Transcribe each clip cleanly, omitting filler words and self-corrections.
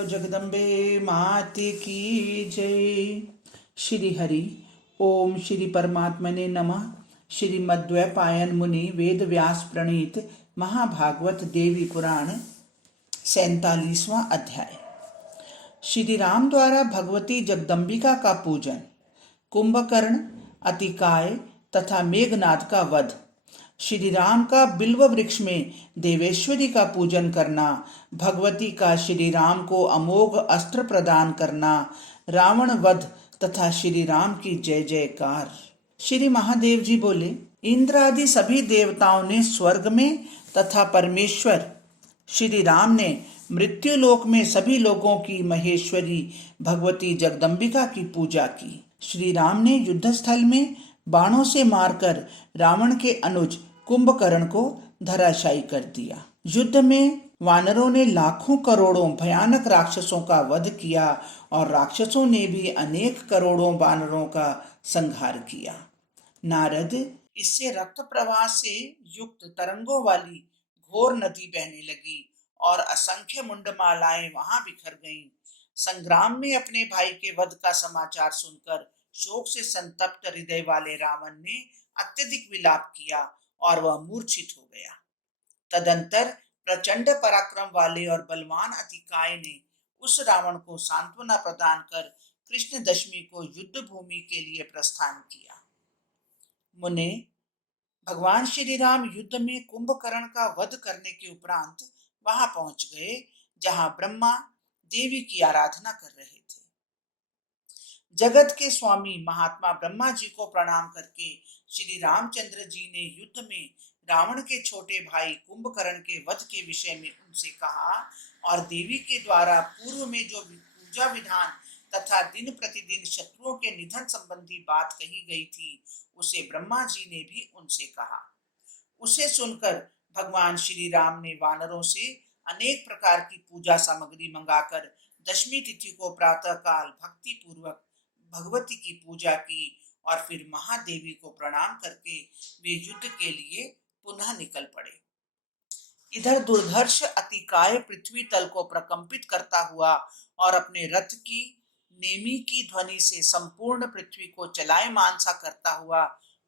बोलो जगदम्बे मात की जय। श्री हरि ओम श्री परमात्मने नमः। श्रीमद्वैपायन मुनि वेद व्यास प्रणीत महाभागवत देवी पुराण 47वां अध्याय। श्री राम द्वारा भगवती जगदम्बिका का पूजन, कुंभकर्ण, अतिकाय तथा मेघनाद का वध, श्री राम का बिल्व वृक्ष में देवेश्वरी का पूजन करना, भगवती का श्री राम को अमोघ अस्त्र प्रदान करना, रावण वध तथा श्री राम की जय जयकार। श्री महादेव जी बोले, इंद्र आदि सभी देवताओं ने स्वर्ग में तथा परमेश्वर श्री राम ने मृत्युलोक में सभी लोगों की महेश्वरी भगवती जगदम्बिका की पूजा की। श्री राम ने युद्ध स्थल में बाणों से मारकर रावण के अनुज कुंभकर्ण को धराशायी कर दिया। युद्ध में वानरों ने लाखों करोड़ों भयानक राक्षसों का वध किया और राक्षसों ने भी अनेक करोड़ों वानरों का संहार किया। नारद, इससे रक्त प्रवाह से युक्त तरंगों वाली घोर नदी बहने लगी और असंख्य मुंडमालाएं वहां बिखर गईं। संग्राम में अपने भाई के वध का समाचार सुनकर शोक से संतप्त हृदय वाले रावण ने अत्यधिक विलाप किया और वह मूर्छित हो गया। तदंतर प्रचंड पराक्रम वाले और बलवान अतिकाय ने उस रावण को सांत्वना प्रदान कर कृष्ण दशमी को युद्ध भूमि के लिए प्रस्थान किया। मुने, भगवान श्री राम युद्ध में कुंभकर्ण का वध करने के उपरांत वहां पहुंच गए जहां ब्रह्मा देवी की आराधना कर रहे थे। जगत के स्वामी महात्मा ब्रह्मा जी को प्रणाम करके श्री रामचंद्र जी ने युद्ध में रावण के छोटे भाई कुंभकर्ण के वध के विषय में उनसे कहा और देवी के द्वारा पूर्व में जो पूजा विधान तथा दिन प्रतिदिन शत्रुओं के निधन संबंधी बात कही गई थी उसे ब्रह्मा जी ने भी उनसे कहा। उसे सुनकर भगवान श्री राम ने वानरों से अनेक प्रकार की पूजा सामग्री मंगाकर दशमी तिथि को प्रातः काल भक्ति पूर्वक भगवती की पूजा की और फिर महादेवी को प्रणाम करके वे युद्ध के लिए पुनः निकल पड़े। इधर दुर्धर्ष अतिकाय पृथ्वी तल को प्रकंपित करता हुआ और अपने रथ की नेमी की ध्वनि से संपूर्ण पृथ्वी को चलायमान सा करता हुआ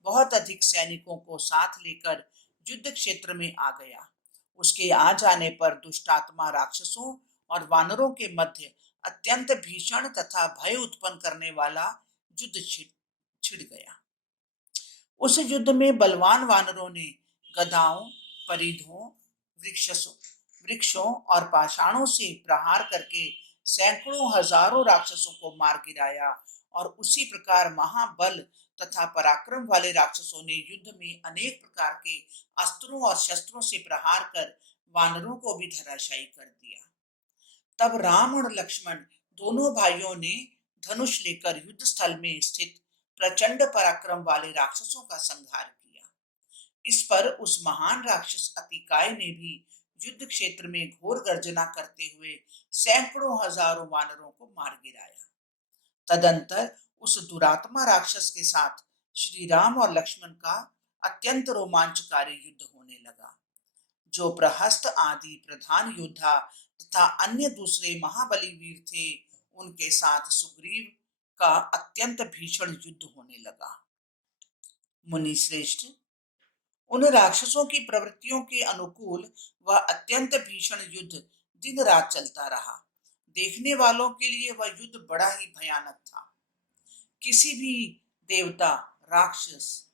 बहुत अधिक सैनिकों को साथ लेकर युद्ध क्षेत्र में आ गया। उसके आ जाने पर दुष्टात्मा राक्षसों और वानरों के मध्य अत्यंत भीषण तथा भय उत्पन्न करने वाला युद्ध छिड़ गया। उस युद्ध में बलवान वानरों ने गदाओं, परिधों, वृक्षों और पाषाणों से प्रहार करके सैकड़ों हजारों राक्षसों को मार गिराया और उसी प्रकार महाबल तथा पराक्रम वाले राक्षसों ने युद्ध में अनेक प्रकार के अस्त्रों और शस्त्रों से प्रहार कर वानरों को भी धराशायी कर दिया। तब राम और लक्ष्मण दोनों भाइयों ने धनुष लेकर युद्ध स्थल में स्थित प्रचंड पराक्रम वाले राक्षसों का संहार किया। इस पर उस महान राक्षस अतिकाय ने भी युद्ध क्षेत्र में घोर गर्जना करते हुए सैकड़ों हजारों वानरों को मार गिराया। तदंतर उस दुरात्मा राक्षस के साथ श्री राम और लक्ष्मण का अत्यंत रोमांचकारी युद्ध होने लगा। जो प्रहस्त आदि प्रधान योद्धा तथा अन्य दूसरे महाबली वीर थे उनके साथ सुग्रीव का अत्यंत भीषण युद्ध होने लगा। मुनि श्रेष्ठ, उन राक्षसों की प्रवृत्तियों के अनुकूल वह अत्यंत भीषण युद्ध दिन रात चलता रहा। देखने वालों के लिए वह युद्ध बड़ा ही भयानक था। किसी भी देवता, राक्षस,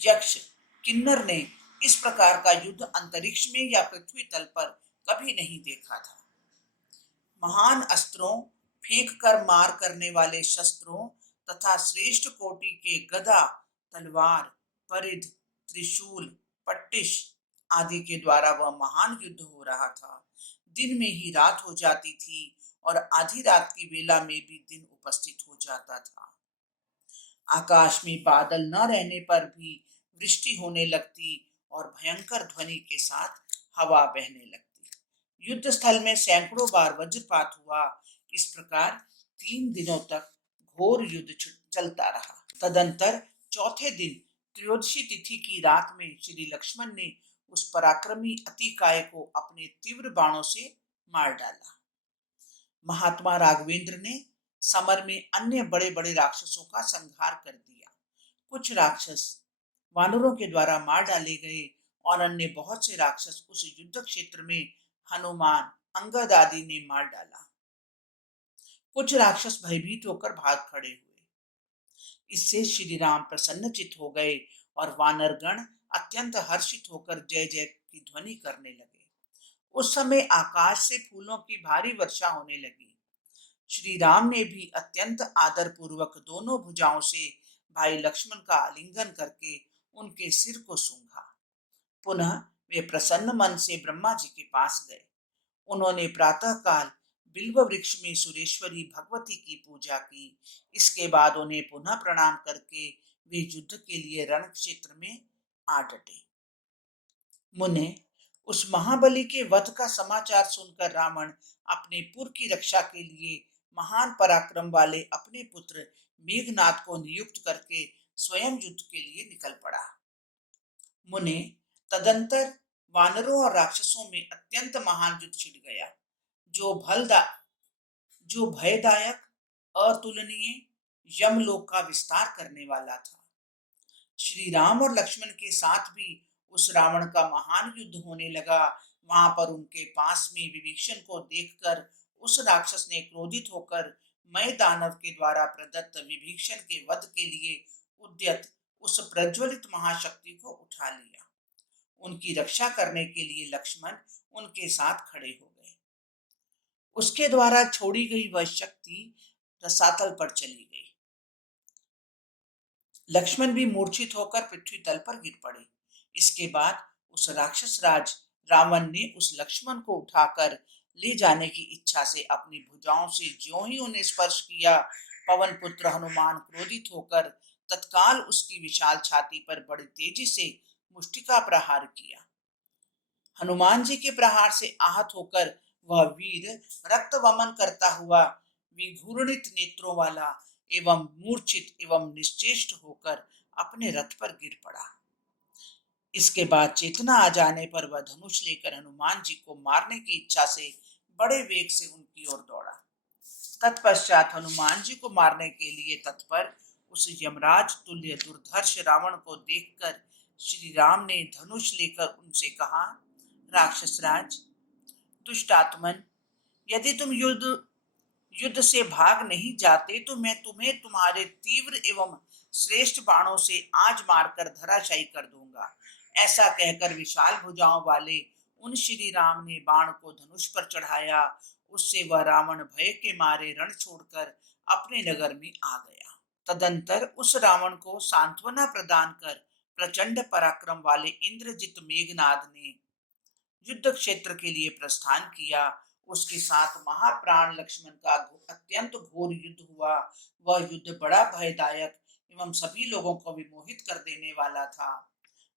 यक्ष, किन्नर ने इस प्रकार का युद्ध अंतरिक्ष में या पृथ्वी तल पर कभी नहीं देखा था। महान अस्त्रों, फेंक कर मार करने वाले शस्त्रों तथा श्रेष्ठ कोटि के गदा, तलवार, परिध, त्रिशूल, पट्टिश आदि के द्वारा वह महान युद्ध हो रहा था। दिन में ही रात हो जाती थी और आधी रात की वेला में भी दिन उपस्थित हो जाता था। आकाश में बादल न रहने पर भी वृष्टि होने लगती और भयंकर ध्वनि के साथ हवा बहने लगती। युद्ध स्थल में सैकड़ों बार वज्रपात हुआ। इस प्रकार 3 दिनों तक घोर युद्ध चलता रहा। तदंतर चौथे दिन त्रयोदशी तिथि की रात में श्री लक्ष्मण ने उस पराक्रमी अतिकाय को अपने तीव्र बाणों से मार डाला। महात्मा राघवेंद्र ने समर में अन्य बड़े बड़े राक्षसों का संहार कर दिया। कुछ राक्षस वानरों के द्वारा मार डाले गए और अन्य बहुत से राक्षस उस युद्ध क्षेत्र में हनुमान, अंगद आदि ने मार डाला। कुछ राक्षस भयभीत होकर भाग खड़े हुए। इससे श्री राम प्रसन्नचित हो गए और वानरगण अत्यंत हर्षित होकर जय जय की ध्वनि करने लगे। उस समय आकाश से फूलों की भारी वर्षा होने लगी। श्री राम ने भी अत्यंत आदर पूर्वक दोनों भुजाओं से भाई लक्ष्मण का आलिंगन करके उनके सिर को सूंघा। पुनः वे प्रसन्न मन से ब्रह्मा जी के पास गए। उन्होंने प्रातःकाल बिल्व वृक्ष में सुरेश्वरी भगवती की पूजा की। इसके बाद उन्हें पुनः प्रणाम करके वे युद्ध के लिए रण क्षेत्र में आ डटे। मुने, उस महाबली के वध का समाचार सुनकर रावण अपने पुर की रक्षा के लिए महान पराक्रम वाले अपने पुत्र मेघनाद को नियुक्त करके स्वयं युद्ध के लिए निकल पड़ा। मुने, तदंतर वानरों और राक्षसों में अत्यंत महान युद्ध छिड़ गया, जो भलदा जो भयदायक, अतुलनीय यमलोक का विस्तार करने वाला था। श्री राम और लक्ष्मण के साथ भी उस रावण का महान युद्ध होने लगा। वहां पर उनके पास में विभीषण को देखकर उस राक्षस ने क्रोधित होकर मय दानव के द्वारा प्रदत्त विभीषण के वध के लिए उद्यत उस प्रज्वलित महाशक्ति को उठा लिया। उनकी रक्षा करने के लिए लक्ष्मण उनके साथ खड़े हो गए। उसके द्वारा छोड़ी गई वह शक्ति रसातल पर चली गई। लक्ष्मण भी मूर्छित होकर पृथ्वी तल पर गिर पड़े। इसके बाद उस राक्षस राज रावण ने उस लक्ष्मण को उठाकर ले जाने की इच्छा से अपनी भुजाओं से ज्यों ही उन्हें स्पर्श किया, पवन पुत्र हनुमान क्रोधित होकर तत्काल उसकी विशाल छाती पर बड़ी तेजी से मुष्टि का प्रहार किया। हनुमान जी के प्रहार से आहत होकर वह वीर रक्त वमन करता हुआ विघूर्णित नेत्रों वाला एवं मूर्छित एवं निश्चेष्ट होकर अपने रथ पर गिर पड़ा। इसके बाद चेतना आ जाने पर वह धनुष लेकर हनुमान जी को मारने की इच्छा से बड़े वेग से उनकी ओर दौड़ा। तत्पश्चात हनुमान जी को मारने के लिए तत्पर उस यमराज तुल्य दुर्धर्ष रावण को देखकर श्री राम ने धनुष लेकर उनसे कहा, राक्षस राज, दुष्टात्मन, यदि तुम युद्ध से भाग नहीं जाते तो मैं तुम्हें तुम्हारे तीव्र एवं श्रेष्ठ बाणों से आज मारकर धराशायी कर दूंगा। ऐसा कहकर विशाल भुजाओं वाले उन श्री राम ने बाण को धनुष पर चढ़ाया। उससे वह रावण भय के मारे रण छोड़कर अपने नगर में आ गया। तदंतर उस रावण को सांत्वना प्रदान कर प्रचंड पराक्रम वाले इंद्रजित मेघनाद ने युद्ध क्षेत्र के लिए प्रस्थान किया। उसके साथ महाप्राण लक्ष्मण का अत्यंत घोर युद्ध हुआ। वह युद्ध बड़ा भयदायक एवं सभी लोगों को विमोहित कर देने वाला था।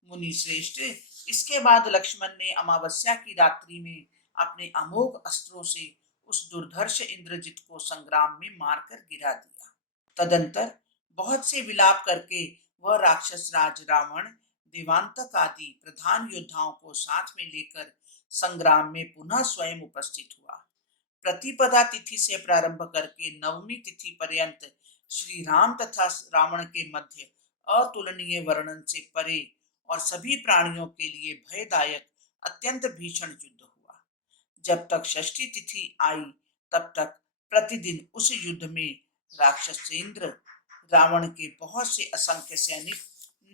मुनि श्रेष्ठ, इसके बाद लक्ष्मण ने अमावस्या की रात्रि में अपने अमोघ अस्त्रों से उस दुर्धर्ष इंद्रजित को संग्राम में मारकर गिरा दिया। तदंतर बहुत से विलाप करके वह राक्षस राज रावण देवांतक आदि प्रधान योद्धाओं को साथ में लेकर संग्राम में पुनः स्वयं उपस्थित हुआ। प्रतिपदा तिथि से प्रारंभ करके नवमी तिथि पर्यंत श्री राम तथा रावण के मध्य अतुलनीय वर्णन से परे और सभी प्राणियों के लिए भयदायक अत्यंत भीषण युद्ध हुआ। जब तक षष्ठी तिथि आई तब तक प्रतिदिन उस युद्ध में राक्षसेंद्र रावण के बहुत से असंख्य सैनिक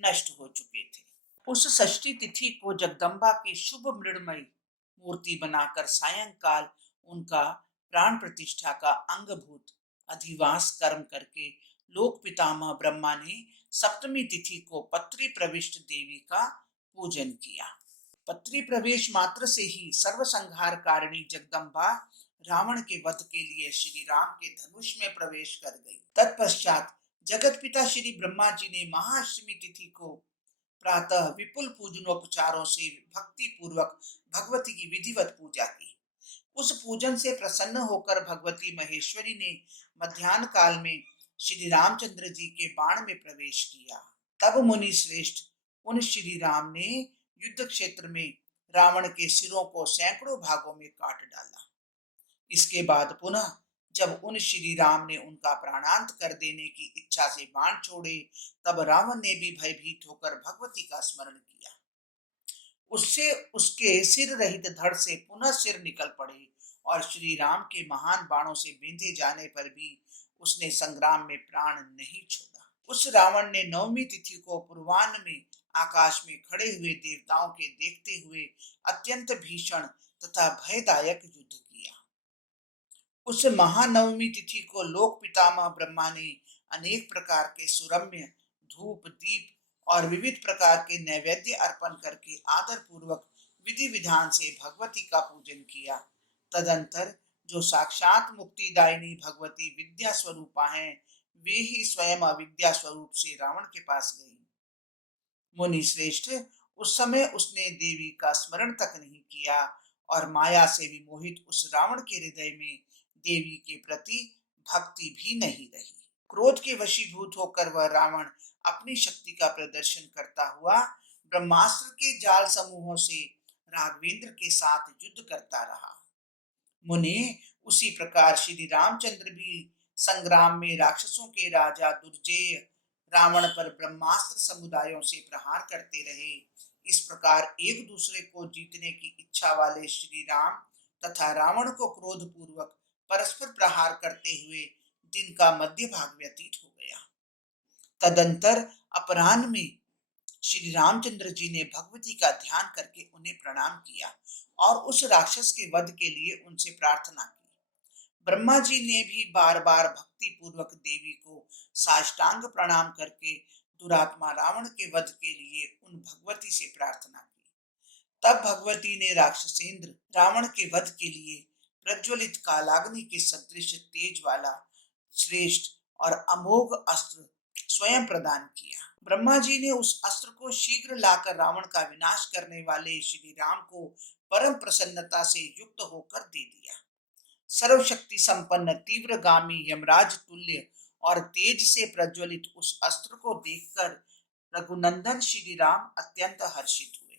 नष्ट हो चुके थे। उस षष्ठी तिथि को जगदम्बा की शुभ मृणमयी मूर्ति बनाकर सायंकाल उनका प्राण प्रतिष्ठा का अंगभूत अधिवास कर्म करके लोक पितामह ब्रह्मा ने सप्तमी तिथि को पत्री प्रविष्ट देवी का पूजन किया। पत्री प्रवेश मात्र से ही सर्व संहार कारिणी जगदम्बा रावण के वध के लिए श्री राम के धनुष में प्रवेश कर गई। तत्पश्चात जगत पिता श्री ब्रह्मा जी ने महाअष्टमी तिथि को प्रातः विपुल पूजनोपचारों से भक्ति पूर्वक भगवती की विधिवत पूजा की। उस पूजन से प्रसन्न होकर भगवती महेश्वरी ने मध्यान्ह काल में श्री रामचंद्र जी के बाण में प्रवेश किया। तब मुनि श्रेष्ठ उन श्री राम ने युद्ध क्षेत्र में रावण के सिरों को सैकड़ों भागों में काट डाला। इसके बाद पुनः जब उन श्री राम ने उनका प्राणांत कर देने की इच्छा से बाण छोड़े, तब रावण ने भी भयभीत होकर भगवती का स्मरण किया। उससे उसके सिर रहित धड़ से पुनः सिर निकल पड़े और श्री राम के महान बाणों से बींधे जाने पर भी उसने संग्राम में प्राण नहीं छोड़ा। उस रावण ने नवमी तिथि को पूर्वाह्न में आकाश में खड़े हुए देवताओं के देखते हुए अत्यंत भीषण तथा भयदायक युद्ध किया। उस महानवमी तिथि को लोक पितामह ब्रह्मा ने अनेक प्रकार के सुरम्य धूप दीप और विविध प्रकार के नैवेद्य अर्पण करके आदर पूर्वक विधि विधान से भगवती का पूजन किया। तदंतर जो साक्षात मुक्तिदायिनी भगवती विद्या स्वरूपा हैं, वे ही स्वयं अविद्या स्वरूप से रावण के पास गई। मुनि श्रेष्ठ, उस समय उसने देवी का स्मरण तक नहीं किया और माया से विमोहित उस रावण के हृदय में देवी के प्रति भक्ति भी नहीं रही। क्रोध के वशीभूत होकर वह रावण अपनी शक्ति का प्रदर्शन करता हुआ ब्रह्मास्त्र के जाल समूहों से राघवेंद्र के साथ युद्ध करता रहा। मुने, उसी प्रकार श्री रामचंद्र भी संग्राम में राक्षसों के राजा दुर्जय रावण पर ब्रह्मास्त्र समुदायों से प्रहार करते रहे। इस प्रकार एक दूसरे को जीतने की इच्छा वाले श्री राम तथा रावण को क्रोध पूर्वक परस्पर प्रहार करते हुए दिन का मध्य भाग व्यतीत हो गया। तदंतर अपराह्न में श्री रामचंद्र जी ने भगवती का ध्यान करके उन्हें प्रणाम किया और उस राक्षस के वध के लिए उनसे प्रार्थना की। ब्रह्मा जी ने भी बार बार भक्ति पूर्वक देवी को साष्टांग प्रणाम करके दुरात्मा रावण के वध के लिए उन भगवती से प्रार्थना की। तब भगवती ने राक्षसेंद्र रावण के वध के लिए प्रज्वलित कालाग्नि के सदृश तेज वाला श्रेष्ठ और अमोघ अस्त्र स्वयं प्रदान किया। ब्रह्मा जी ने उस अस्त्र को शीघ्र लाकर रावण का विनाश करने वाले श्री राम को परम प्रसन्नता से युक्त होकर दे दिया। सर्वशक्ति संपन्न तीव्रगामी यमराज तुल्य और तेज से प्रज्वलित उस अस्त्र को देखकर रघुनंदन श्री राम अत्यंत हर्षित हुए।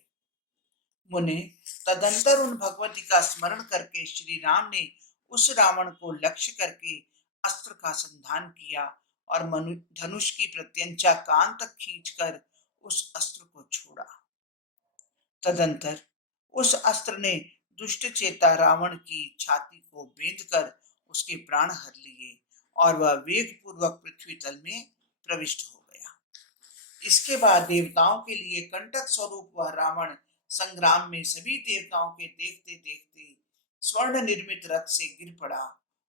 मुने, तदंतर उन भगवती का स्मरण करके श्री राम ने उस रावण को लक्ष्य करके अस्त्र का संधान किया और धनुष की प्रत्यंचा कान तक खींचकर उस अस्त्र को छोड़ा। तदंतर उस अस्त्र ने दुष्ट चेता रावण की छाती को बेंधकर उसके प्राण हर लिए और वह वेग पूर्वक पृथ्वी तल में प्रविष्ट हो गया। इसके बाद देवताओं के लिए कंटक स्वरूप वह रावण संग्राम में सभी देवताओं के देखते देखते स्वर्ण निर्मित रथ से गिर पड़ा।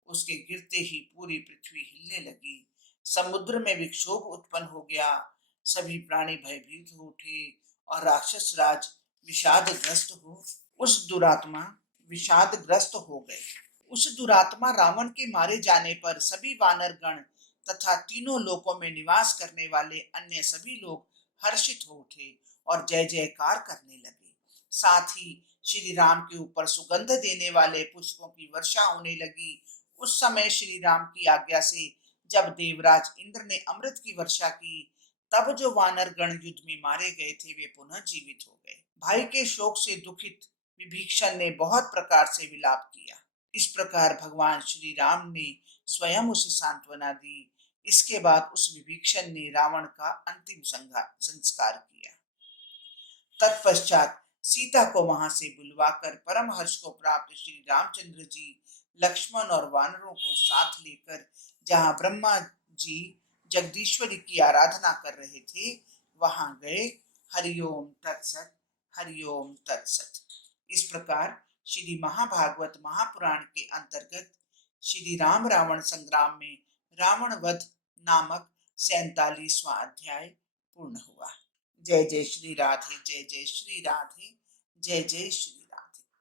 उसके गिरते ही पूरी पृथ्वी हिलने लगी, समुद्र में विक्षोभ उत्पन्न हो गया, सभी प्राणी भयभीत हो उठे और राक्षस राज विषादग्रस्त हो गए। उस दुरात्मा रावण के मारे जाने पर सभी वानर गण तथा तीनों लोकों में निवास करने वाले अन्य सभी लोग हर्षित हो उठे और जय जयकार करने लगे। साथ ही श्री राम के ऊपर सुगंध देने वाले पुष्पों की वर्षा होने लगी। उस समय श्री राम की आज्ञा से जब देवराज इंद्र ने अमृत की वर्षा की, तब जो वानर गण युद्ध में मारे गए थे वे पुनः जीवित हो गए। भाई के शोक से दुखित विभीषण ने बहुत प्रकार से विलाप किया। इस प्रकार भगवान श्री राम ने स्वयं उसे सांत्वना दी। इसके बाद उस विभीषण ने रावण का अंतिम संस्कार किया। तत्पश्चात सीता को वहां से बुलवाकर परम हर्ष को प्राप्त श्री रामचंद्र जी लक्ष्मण और वानरों को साथ लेकर जहां ब्रह्मा जी जगदीश्वरी की आराधना कर रहे थे वहां गए। हरिओम तत्सत, हरिओम तत्सत। इस प्रकार श्री महाभागवत महापुराण के अंतर्गत श्री राम रावण संग्राम में रावण वध नामक 47वां अध्याय पूर्ण हुआ। जय जय श्री राधे, जय जय श्री राधे, जय जय श्री